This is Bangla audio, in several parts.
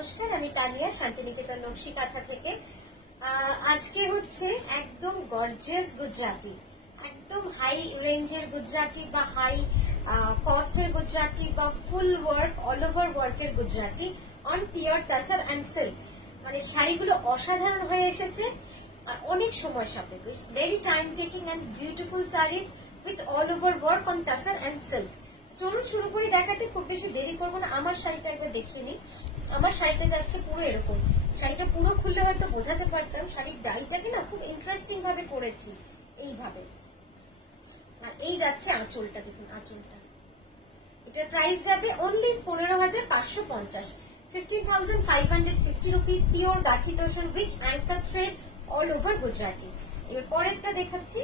নমস্কার, আমি তানিয়া শান্তিনিকেতন নকশি কাঁথা থেকে। আজকে হচ্ছে একদম গর্জিয়াস গুজরাটি, একদম হাই রেঞ্জের গুজরাটি বা হাই কস্টের গুজরাটি বা ফুল ওয়ার্ক অল ওভার ওয়ার্কের Gujarati on pure তাসার and silk. মানে শাড়িগুলো অসাধারণ হয়ে এসেছে আর অনেক সময় সাপেক্ষ। It's very time taking and beautiful saris with all over work on তাসার and silk. চলুন শুরু করে দেখাতে, খুব বেশি দেরি করবো না। আমার শাড়িটা একবার দেখিয়ে নিই। আমার শাড়িটা যাচ্ছে পুরো এরকম। শাড়িটা পুরো খুললে হয়তো বোঝাতে পারতাম। শাড়ির ডাইটাকে না খুব ইন্টারেস্টিং ভাবে করেছি এইভাবে। আর এই যাচ্ছে আঁচলটা, দেখুন আঁচলটা। এটার প্রাইস যাবে অনলি 15,550, 15,550 রুপিস, পিওর গাছি তোষণ with anchor thread all over Gujarati. এবার পরেরটা দেখাচ্ছি,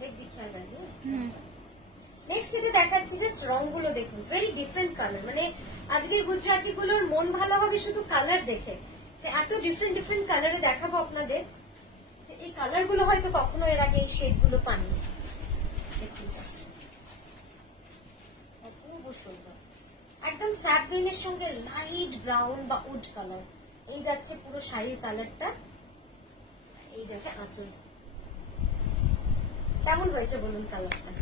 দেখবি খেয়াল রাখবি। নেক্সট যেটা দেখাচ্ছি, জাস্ট রংগুলো দেখুন, ভেরি ডিফারেন্ট কালার। মানে আজকের গুজরাটি গুলোর মন ভালো হবে শুধু কালার দেখে, যে এত ডিফারেন্ট ডিফারেন্ট কালারে দেখাবো আপনাদের। এই কালার গুলো হয়তো কখনো এর আগে এই শেড গুলো পাননি। দেখুন জাস্ট অপূর্ব সুন্দর, একদম স্যাপ গ্রিনের সঙ্গে লাইট ব্রাউন বা উড কালার। এই যাচ্ছে পুরো শাড়ির কালারটা। এই যাচ্ছে আঁচল। কেমন হয়েছে বলুন কালারটা?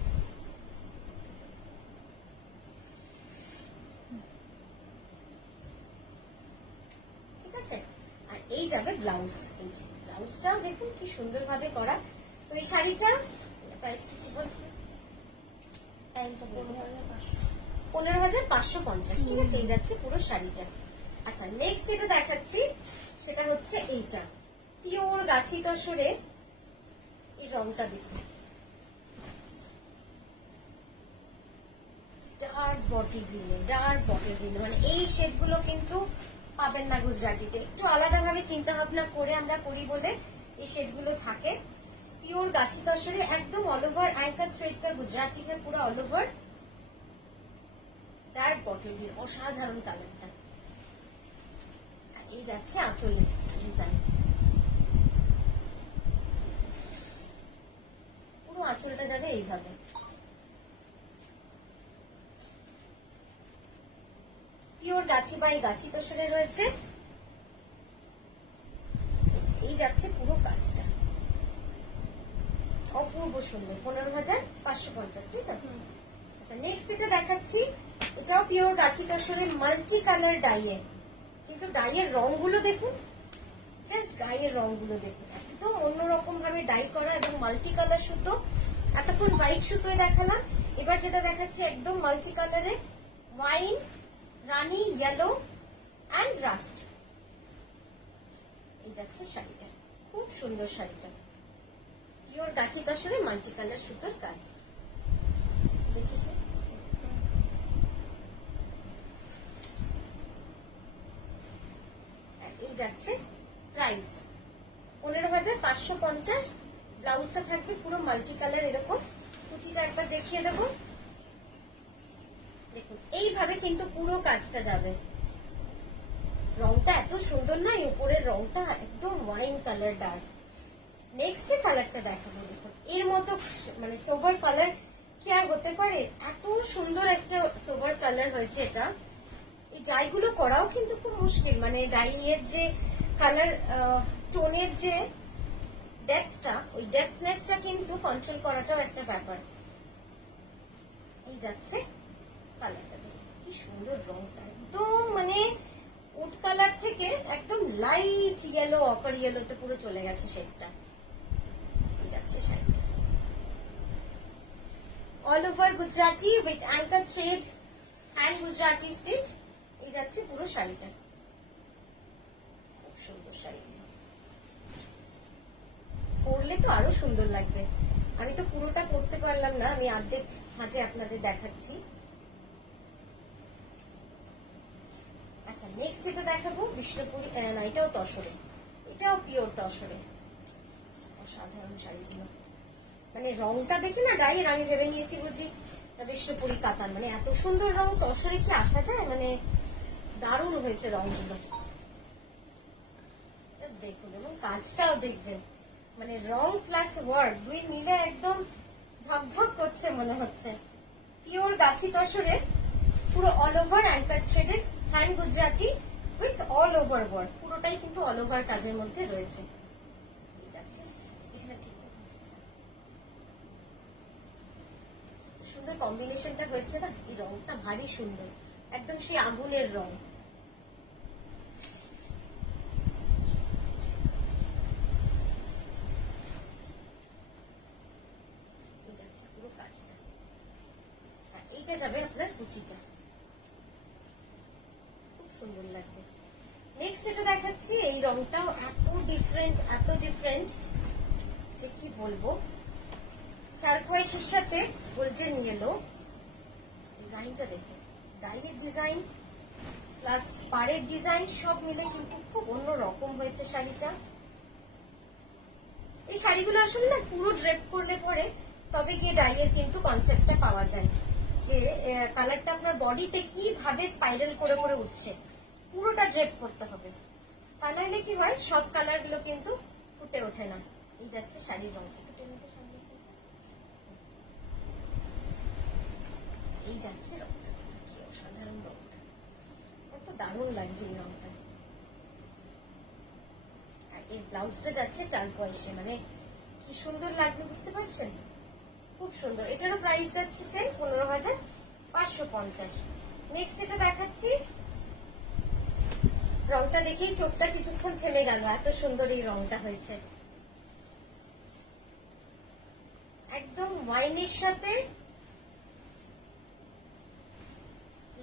আর এই যাবে ব্লাউজ। এই যে ব্লাউজটাও দেখুন কি সুন্দর ভাবে করা। তো এই শাড়িটা প্রাইসটা কি বলতে, 15,550, ঠিক আছে। এই যাচ্ছে পুরো শাড়িটা। আচ্ছা, নেক্সট যেটা দেখাচ্ছি সেটা হচ্ছে এইটা, পিওর গাছি তসরে। এই রংটা দেখুন, ডার্ক বটল গ্রিনে, ডার্ক বটল গ্রিনে। মানে এই শেড গুলো কিন্তু পাবেন না গুজরাটিতে। একটু আলাদা ভাবে চিন্তা ভাবনা করে আমরা করি বলে এই শেড গুলো থাকে। পিওর গাছি তসরে, একদম অল ওভার অ্যাঙ্কার থ্রেড কা গুজরাটি কা পুরো all over dark bottle green. অসাধারণ কালারটা। এই যাচ্ছে আঁচলের ডিজাইন, পুরো আঁচলটা যাবে এইভাবে। পিওর গাছি বাই গাছি তসরে রয়েছে। এই যাচ্ছে পুরো কাজটা, অপূর্ব সুন্দর। 15,550, ঠিক আছে। আচ্ছা, নেক্সট যেটা দেখাচ্ছি, এটাও পিওর গাছি তসরে, মাল্টি কালার ডাইয়ে। কিন্তু ডাইয়ের রংগুলো দেখুন, জাস্ট ডাইয়ের রংগুলো দেখুন, একদম অন্যরকম ভাবে ডাই করা এবং মাল্টি কালার সুতো। এতক্ষণ হোয়াইট সুতোয় দেখালাম, এবার যেটা দেখাচ্ছি একদম মাল্টি কালারে, wine, rani, yellow and rust. এই যাচ্ছে শাড়িটা, খুব সুন্দর শাড়িটা। পিওর গাছি তসরে মাল্টি কালার সুতোর কাজ। দেখিস এই যাচ্ছে প্রাইস 15,550। ব্লাউজটা থাকবে পুরো মাল্টি কালার এরকম। কুচিটা একবার দেখিয়ে দেবো, দেখুন এইভাবে কিন্তু পুরো কাজটা যাবে। রংটা এত সুন্দর না, উপরের রংটা একদম ওয়াইন কালার ডার্ক। নেক্সট যে কালারটা দেখাবো, দেখুন এর মতো মানে সোবার কালার কি আর হতে পারে? এত সুন্দর একটা সোবার কালার হয়েছে এটা। এই ডাইগুলো করাও কিন্তু খুব মুশকিল। মানে ডাইয়ের যে কালার টোনের যে ডেপথটা, ওই ডেপথনেসটা কিন্তু কন্ট্রোল করাটাও একটা ব্যাপার। এই যাচ্ছে কালারটা, কি সুন্দর রংটা, একদম মানে উড কালার থেকে একদম লাইট ইয়েলো, অপার ইয়েলোতে পুরো চলে গেছে শেডটা। যাচ্ছে শাড়িটা all over Gujarati with anchor thread and Gujarati stitch. এই যাচ্ছে পুরো শাড়িটা, খুব সুন্দর শাড়ি। পরলে তো আরো সুন্দর লাগবে। আমি তো পুরোটা পরতে পারলাম না, আমি অর্ধেক মাঝে আপনাদের দেখাচ্ছি। আচ্ছা, নেক্সট যেটা দেখাবো বিষ্ণুপুরি, না এটাও তসরে, এটাও পিওর তসরে। অসাধারণ শাড়িগুলো, মানে রংটা দেখি না ডাইয়ের, আমি ভেবে নিয়েছি বুঝি বিষ্ণুপুরি কাতান। মানে এত সুন্দর রং তসরে কি আসা যায়? মানে দারুণ হয়েছে রংগুলো, জাস্ট দেখুন। এবং কাজটাও দেখবেন, মানে রং প্লাস ওয়ার্ক দুই মিলে একদম ঝকঝক করছে মনে হচ্ছে। পিওর গাছি তসরে, পুরো all over anchor threaded hand Gujarati with all over work, পুরোটাই কিন্তু অল ওভার কাজের মধ্যে রয়েছে। যাচ্ছে এখানে ঠিক সুন্দর কম্বিনেশনটা হয়েছে না, এই রংটা ভারী সুন্দর, একদম সেই আগুনের রং। যাচ্ছে পুরো কাজটা, আর এইটা যাবে আপনার কুচিটা, খুব সুন্দর লাগবে। নেক্সট যেটা দেখাচ্ছি, এই রংটাও এত ডিফারেন্ট যে কি বলবো। টারকোয়েজের সাথে গোল্ডেন ইয়েলো, ডিজাইনটা দেখুন, ডাইয়ের ডিজাইন প্লাস পাড়ের ডিজাইন সব মিলে কিন্তু খুব অন্য রকম হয়েছে শাড়িটা। এই শাড়িগুলো আসলে না পুরো ড্রেপ করলে পরে তবে গিয়ে ডাইয়ের কিন্তু কনসেপ্টটা পাওয়া যায়, যে কালারটা আপনার বডিতে কিভাবে স্পাইরাল করে করে উঠছে, পুরোটা ড্রেপ করতে হবে, তা নইলে কি হয় সব কালার গুলো কিন্তু ফুটে ওঠে না। এই যাচ্ছে শাড়ির রং, এই যাচ্ছে রংটা, কি অসাধারণ রংটা, কত দারুণ লাগছে এই রংটা। আর এর ব্লাউজটা যাচ্ছে টারকোয়েজে, মানে কি সুন্দর লাগবে বুঝতে পারছেন, খুব সুন্দর। এটারও প্রাইস যাচ্ছে সেম 15,550। নেক্সট যেটা দেখাচ্ছি, রংটা দেখেই চোখটা কিছুক্ষণ থেমে গেল, এত সুন্দর এই রংটা হয়েছে। একদম ওয়াইনের সাথে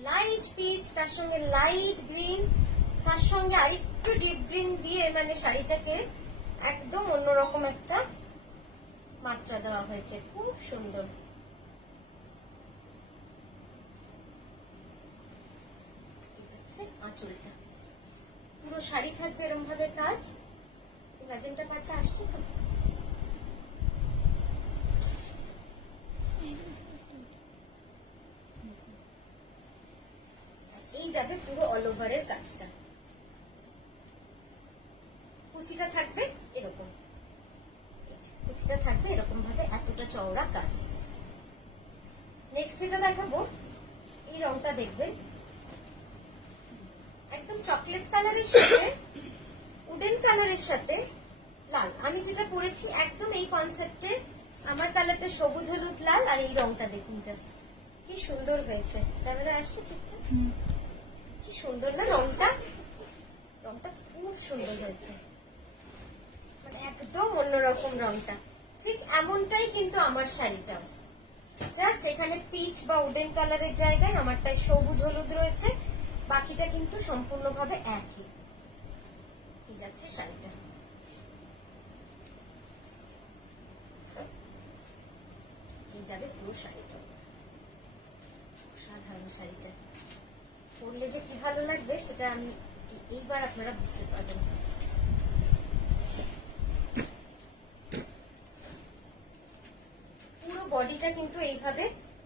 লাইট পিচ, তার সঙ্গে লাইট গ্রিন, তার সঙ্গে আরেকটু ডিপ গ্রিন দিয়ে মানে শাড়িটাকে একদম অন্যরকম একটা মাত্রা দেওয়া হয়েছে, খুব সুন্দর। আঁচলটা পুরো শাড়ি থাকবে এরকম ভাবে কাজ, ম্যাজেন্টা কাটটা আসছে তো, এই যাবে পুরো অল ওভারের কাজটা। কুচিটা থাকবে এরকম, কুচিটা থাকবে এরকম ভাবে, এতটা চওড়া কাজ। নেক্সট যেটা দেখাবো, এই রংটা দেখবেন একদম চকলেট কালারের সাথে উডেন কালারের সাথে লাল। আমি যেটা পরেছি একদম এই কনসেপ্টে, আমার কালারটা সবুজ হলুদ লাল, আর এই রংটা দেখুন জাস্ট কি সুন্দর হয়েছে। ক্যামেরা আসছে ঠিকঠাক, কি সুন্দর না রংটা, রংটা খুব সুন্দর হয়েছে, মানে একদম অন্যরকম রংটা। ঠিক এমনটাই কিন্তু আমার শাড়িটাও, জাস্ট এখানে পিচ বা উডেন কালারের জায়গায় আমারটায় সবুজ হলুদ রয়েছে, বাকিটা কিন্তু সম্পূর্ণভাবে একই। এই যাচ্ছে শাড়িটা, এই যাবে পুরো শাড়িটা, সাধারণ শাড়িটা পরলে যে কি ভালো লাগবে সেটা আমি এইবার আপনারা বুঝতে পারবেন। পুরো বডিটা কিন্তু এইভাবে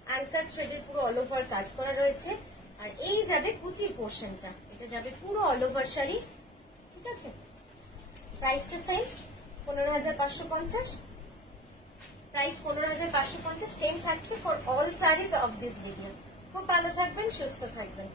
অ্যাঙ্কার থ্রেডের পুরো অল ওভার কাজ করা রয়েছে, আর এই যাবে কুচির পোর্শনটা, এটা যাবে পুরো অল ওভার শাড়ি, ঠিক আছে। প্রাইসটা সেম 15,550, প্রাইস 15,550 সেম থাকছে for all saris of this video. খুব ভালো থাকবেন, সুস্থ থাকবেন।